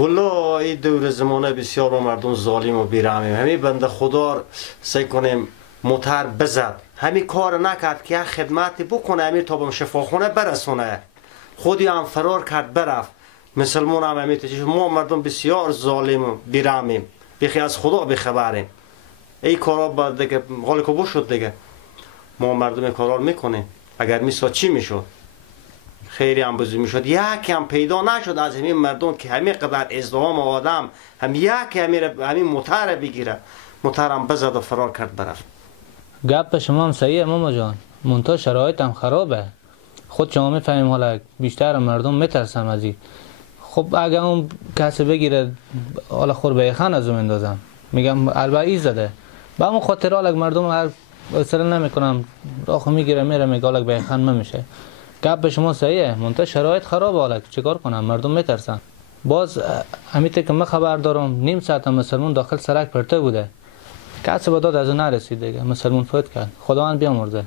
والله این دور زمانه بسیار با مردم ظالم و بیرحمیم. همین بنده خدا سعی کنیم موتر بزد، همین کار نکرد که یک خدمتی بکنه، همین تا به شفاخانه برسونه، خودی هم فرار کرد برفت. مسلمان هم همین، ما مردم بسیار ظالم و بیرحمیم، بخی از خدا بخبریم. این کارا بعد دیگه حال که شد دیگه ما مردم کارا رو میکنیم. اگر میسا چی میشد؟ خیری هم بزرگ میشد. یکی هم پیدا نشد از همین مردم که همین قدر ازدحام آدم هم یکی همین موتر بگیره. موتر هم بزد و فرار کرد برفت. گپ شما هم صحیحه ماما جان، منتها شرایط هم خرابه. خود شما میفهمیم حالا بیشتر مردم میترسن از این. خب اگه اون کسی بگیره حالا خور به خان از اون اندازم، میگم البته زده با همون خاطر حالا مردم هر اصلا نمیکنم راه میگیره میره میگه حالا به خان نمیشه. گپ شما صحیحه، منتها شرایط خرابه. حالا چیکار کنم؟ مردم میترسن. باز همیته که من خبر دارم نیم ساعت مسلمان داخل سرک پرته بوده، کسی به داد از اون نرسید دیگه، مسلمان فوت کرد. خداوند بیامرزه.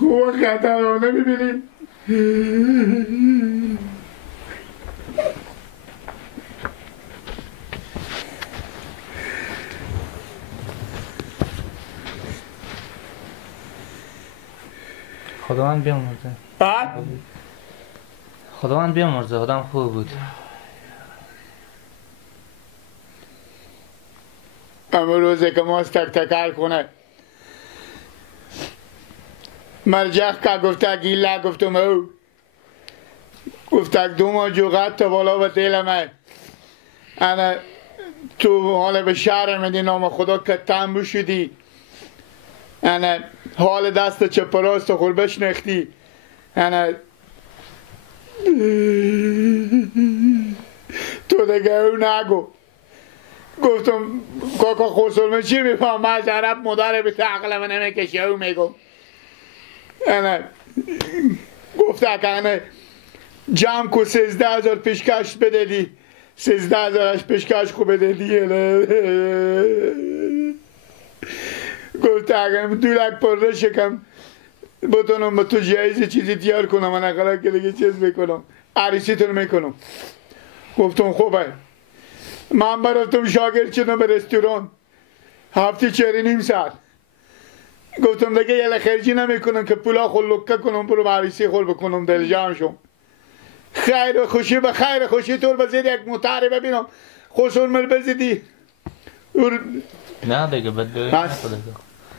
خوب خطرانه میبینی؟ خداوند بیامرزه. خداوند بیامرزه. آدم خوب بود. اما روزی که ماست تک تکر کنه مرجخ که گفته گیله گفتم او گفته دو ما جوغت تا بالا به دیلمه انا تو حال به شهر مدی نام خدا که تنبو شدی، انا حال دست چپ راست خور بشنختی، انا تو دیگه او نگو. گفتم کاکا خسرمه چی میفهم؟ من از عرب مداره به تعقل من نمیکشه او میگم. انا گفته که انا جمع کو 13,000 پیشکش بدهدی، 13,000 پیشکش کو بدهدی. گفته اگر 2 لک پر شکم بتونم به تو جایزه چیزی تیار کنم، من اقلا که دیگه چیز میکنم عریسی تون میکنم. گفتم خوبه. من برفتم شاگرد شدم به رستوران هفته 4.5 ساعت. گفتم دیگه یه خرجی نمیکنم که پولا خود لکه کنم برو عریسی خود بکنم دل جمع شم. خیر و خوشی به خیر خوشی طور بزید یک موتر ببینم خوشون مل بزیدی نه دیگه بدگویی نکنه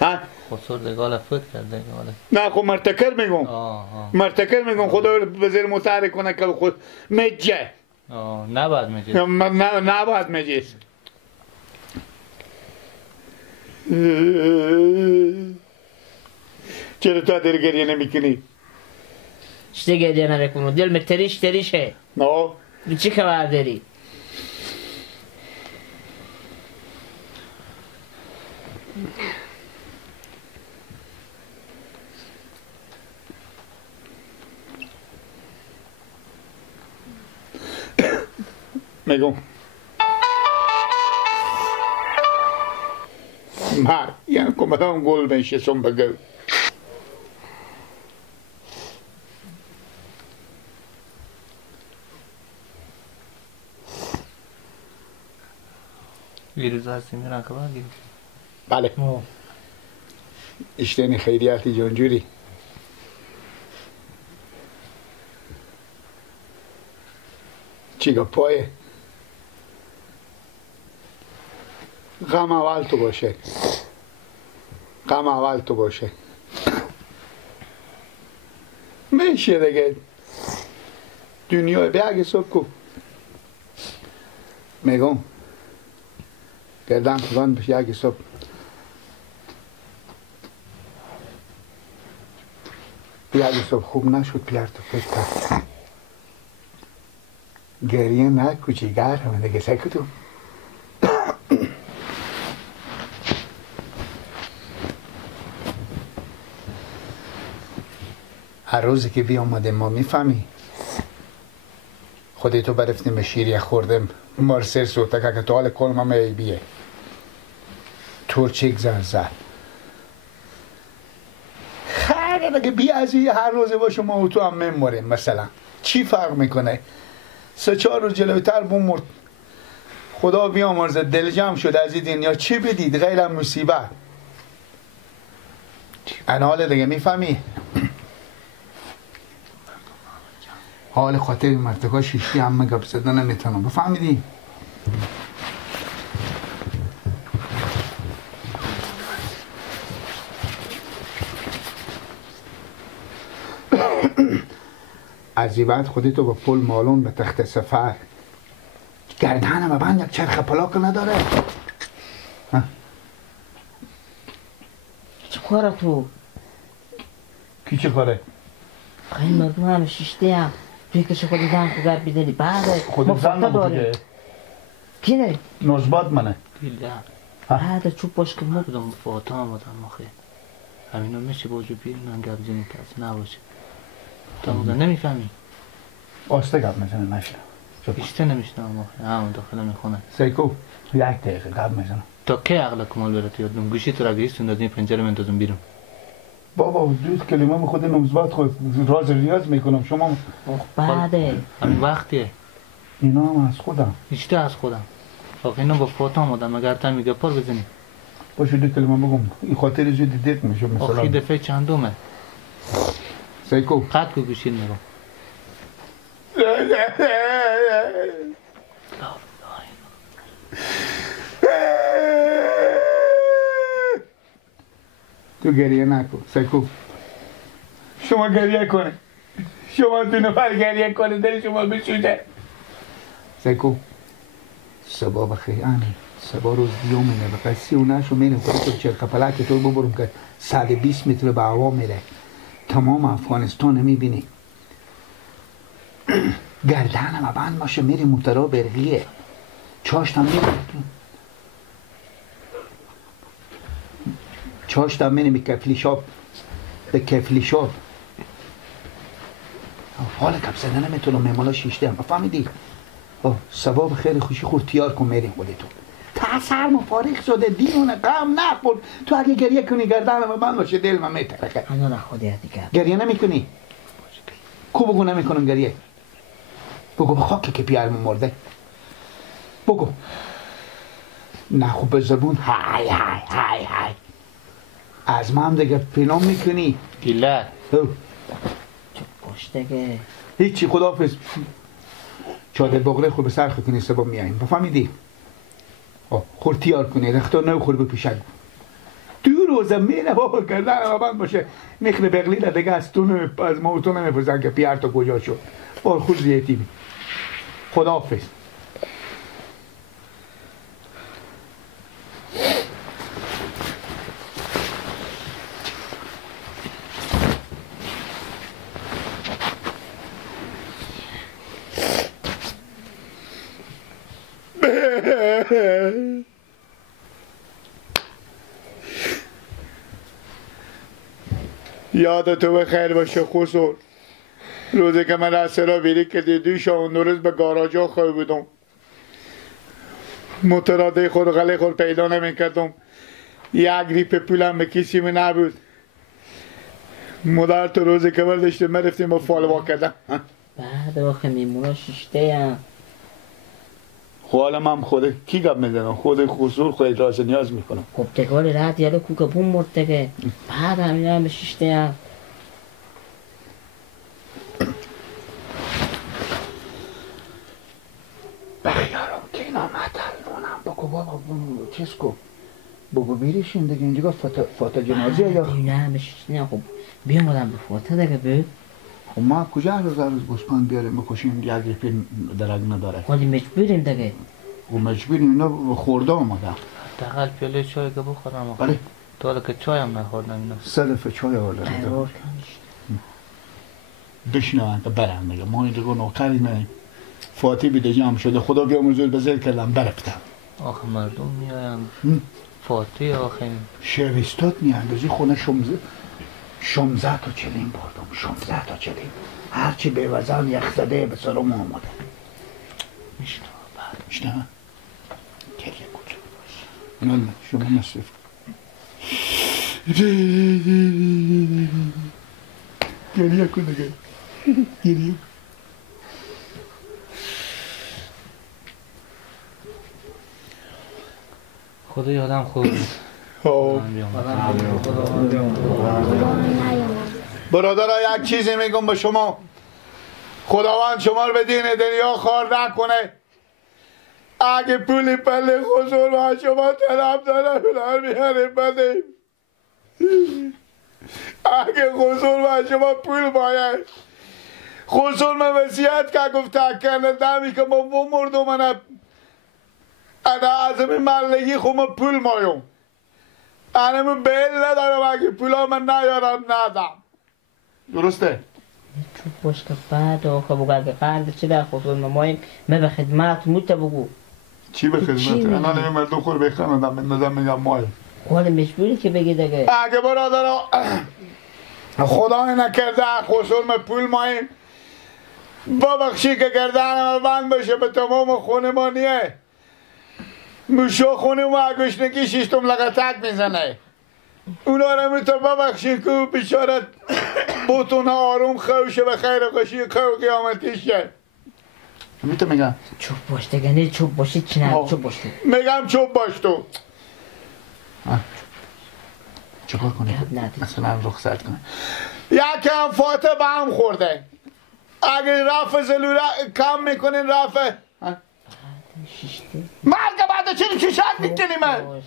ها؟ خسور دیگه حالا فکر کرده نه خب مرتکر میگم. مرتکر میگم خدا بزیر موتر کنه که خود میجه. نباید میجه. نباید میجه. چرا تو دل گریه نمیکنی؟ چه گریه نمیکنم؟ دل می تریشه. نه به چی خبر داری؟ میگم مار یعنی کمدام گل میشه سم بگو. ویروز هستی میرن که باید گیرد. بله اشتینی خیریاتی جانجوری. چیگه پایه غم اول تو باشه، غم اول تو باشه میشه دیگه دنیا به اگه صبح کو میگم گردن خودان بشه اگه صبح اگه صبح خوب نشد پیار تو فکر کرد گریه نکو جیگر همه دیگه سکو تو هر روزی که بی آمده ما میفهمی خودی تو برفتیم شیری خوردم مارسر سوتا که تو حال کل ما می بیه چرچک زد خیلی اگه بیازی هر روز با شما و تو هم میموریم مثلا چی فرق میکنه 3-4 روز جلوتر بمرد خدا بیامرزه دل جمع شد از این دنیا چی بدید غیر مصیبت این حال دیگه میفهمی حال خاطر مرتکا شیشتی همه گپ زدن نمیتونم بفهمیدی از این بعد خودتو با پول مالون به تخت سفر گردن مبند یک چرخ پلاک نداره چه کاره تو؟ کی چه کاره؟ این مردم همه شیشته هم فکرش خود زن خوگر بیدنی بعد خود زن نبوده کی نه؟ نوزباد منه بعد چوب باش که ما بودم فاتا آمدم آخه همینو میشه با جو بیر من گب زینی کس نباشه تا بودن نمیفهمی آسته گب میزنه نشنم بیشتر نمیشنم آخه همون داخل میخونه سیکو یک دقیقه گب میزنم تا که عقل کمال برات یادم گوشی تو را گیستون دادیم پنجره منتازم بیرون بابا دوست کلمه به خود نوزباد خود راز ریاض میکنم شما بعده همین وقتیه اینا هم از خودم بیشتر از خودم آخه اینا با فاتا آمدم اگر تا میگه پر بزنی باشه دو کلمه بگم این خاطر زود دق میشه مثلا آخه دفعه چندومه سیکو قد کو گوشی نگم تو گریه نکن سیکو شما گریه کنه شما دو نفر گریه کنه دل شما بشوده سیکو سبا بخیر سبا روز دیومینه بخیر 39 شو میرم خودتو چرخ پلک تو ببرم که 120 متر به هوا میره تمام افغانستان میبینی گردنم بند باشه میری موترا برقیه چاشتم میری به کفلی شاب حال کپ زدن نمیتونم میمالا شیشته هم فهمیدی سباب خیلی خوشی خور تیار کن میریم خودتو تاثر مفارق شده دیونه غم نخور تو اگه گریه کنی گردنم بند باشه دل من میترکه انا نخوده دیگه گریه نمیکنی کو بگو نمیکنم گریه بگو به خاک که پیار مرده بگو نه خوب به زبون های از من دیگه پینام میکنی گیلت چه پشتگه هیچی خداحافظ چادر بغره خود به سر کنی سبا میاییم بفهمیدی خور تیار کنی رختا نو خور بپیشد دو روزه میره بابا کردن و بند باشه نخل بغلی را دیگه از ما و تو نمیپرسن که پیار تو کجا شد بار خود زیتی بی خداحافظ یادتو بخیر باشه خسور روزی که من از سرا بیری کردی 2 شب روز به گاراجا خواه بودم موتراده خود غلی خود پیدا نمی کردم یک ریپ پولم به کسی می نبود مادر تو روزی که برداشتیم من رفتیم با فالوا کردم بعد آخه میمونا شیشته هم حالم هم خوده کی گب میزنم خود خسور خود راز نیاز میکنم خب تکال رد یالا کوکا بوم مرد دیگه بعد همین هم شیشته هم بخیارم که اینا مطلبونم بگو بابا چیز کن بگو بیریشین دیگه اینجا فاتا جنازی یا نه همه شیشته خب بیامدم به فاتا دیگه به خب ما کجا روز بسپان بیاریم بکشیم یک ریپین درک نداره خالی مجبوریم دیگه و مجبوریم اینا خورده آمده دقل پیاله چای که بخورم بله تا حالا که چای هم نخوردم اینا صدف چای آورده بشنوان که برم دیگه ما این دیگه نوکری نه فاتی بیده جمع شده خدا بیامرزه به زیر کردم برفتم آخه مردم میایم فاتی آخه شویستات میاندازی خونه شمزه تا چلیم بردم 16 تا چلیم هرچی به وزن یک زده به سرم آمده میشنوه گریه کجا نه شما مصرف گریه کن دیگه گریه کن. خدا یادم خوب خب برادرها یک چیزی میگم به شما، خداوند شما رو به دین دنیا خوار نکنه. اگه پولی پله خسول و شما طرف داره بلار میاره بده. اگه خسول و شما پول باید خسول من وسیعت که گفته کنه دمی که ما بمردم منه انا از این ملگی خود من پول مایم انا من بیل ندارم اگه پولا من نیارم ندم. درسته؟ چوب باش که بعد آخه بگو اگه قرد چه در خسول ماییم من به خدمت موتا بگو چی به خدمت؟ انا نمی مردم خور بخندم من میگم مایم حال مشبوری که بگی دیگه. اگه برادر خدا نکرده خسول من پول مایم ببخشی که گردن من بند بشه به تمام خونمانیه موشو خونه ما گشنگی شیشتم لغتک میزنه اونا رو میتون ببخشی که بیچارت بوتون آروم خوشه به خیر خوشی خو قیامتیشه. میتون میگم چوب باش دیگه نه چوب باشی چی نه چوب باش تو میگم چوب باش تو چکار کنی؟ مثلا رخصت کنی یکم فاتح به هم خورده اگه رفع زلوله کم میکنین رفع مرگ بعد چی چشت میکنی من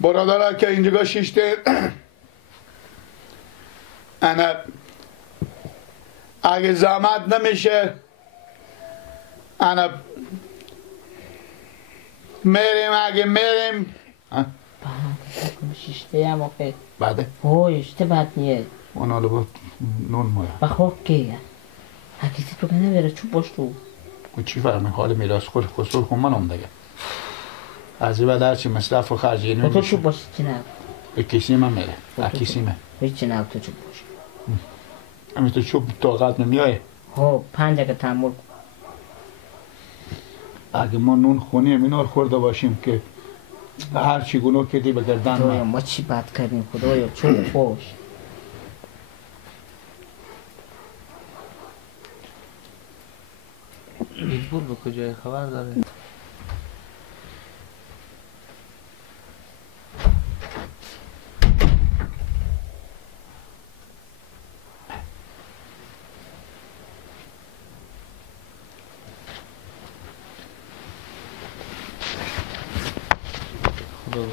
برادرها که اینجا شیشته انا اگه زحمت نمیشه انا میریم اگه میریم شیشته هم آخه بعده؟ اوه شیشته بد نیه اونا لبا نون مایا بخواب که حکیسی تو که نمیره چوب باش تو چی فرمه حال میراث خود خسول خون منم دیگه از این بعد هرچی مصرف و خرجی نمیشه تو چوب باشی چی نه به کسی من میره کسی من هیچی نه تو چوب باش همین تو چوب طاقت نمیایه ها 5 اگه تحمل اگه ما نون خونیم اینا رو خورده باشیم که هر چی گناه کردی به گردن خدایا ما چی بد کردیم خدایا چوب باش مجبور به کجای خبر داره خدا رو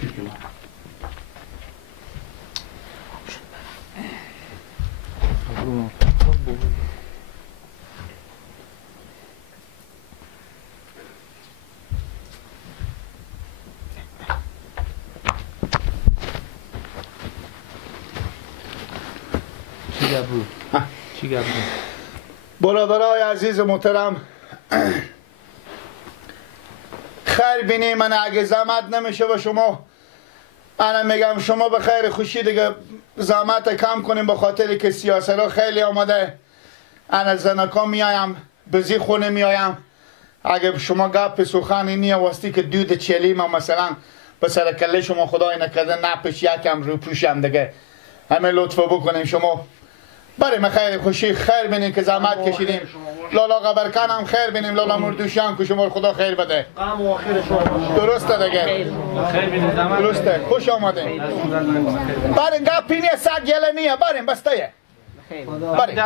خیر کنه چی گپ بود؟ برادرای عزیز محترم خیر بینی من اگه زحمت نمیشه و شما انا میگم شما به خیر خوشی دیگه زحمت کم کنیم به خاطر که سیاست ها خیلی آمده انا زنکا میایم بزی خونه میایم اگه شما گپ سخنی نیه واسطی که دود چلی ما مثلا به سر کله شما خدای نکرده نپش یکم رو پوشم دیگه همه لطف بکنیم شما بریم خیر خوشی خیر بینیم که زحمت کشیدیم لالا قبرکن هم خیر بینیم لالا مردوشان که شما خدا خیر بده درسته دیگه درسته خوش آمدیم بریم گپی نیه سگ گله نیه بریم بسته بریم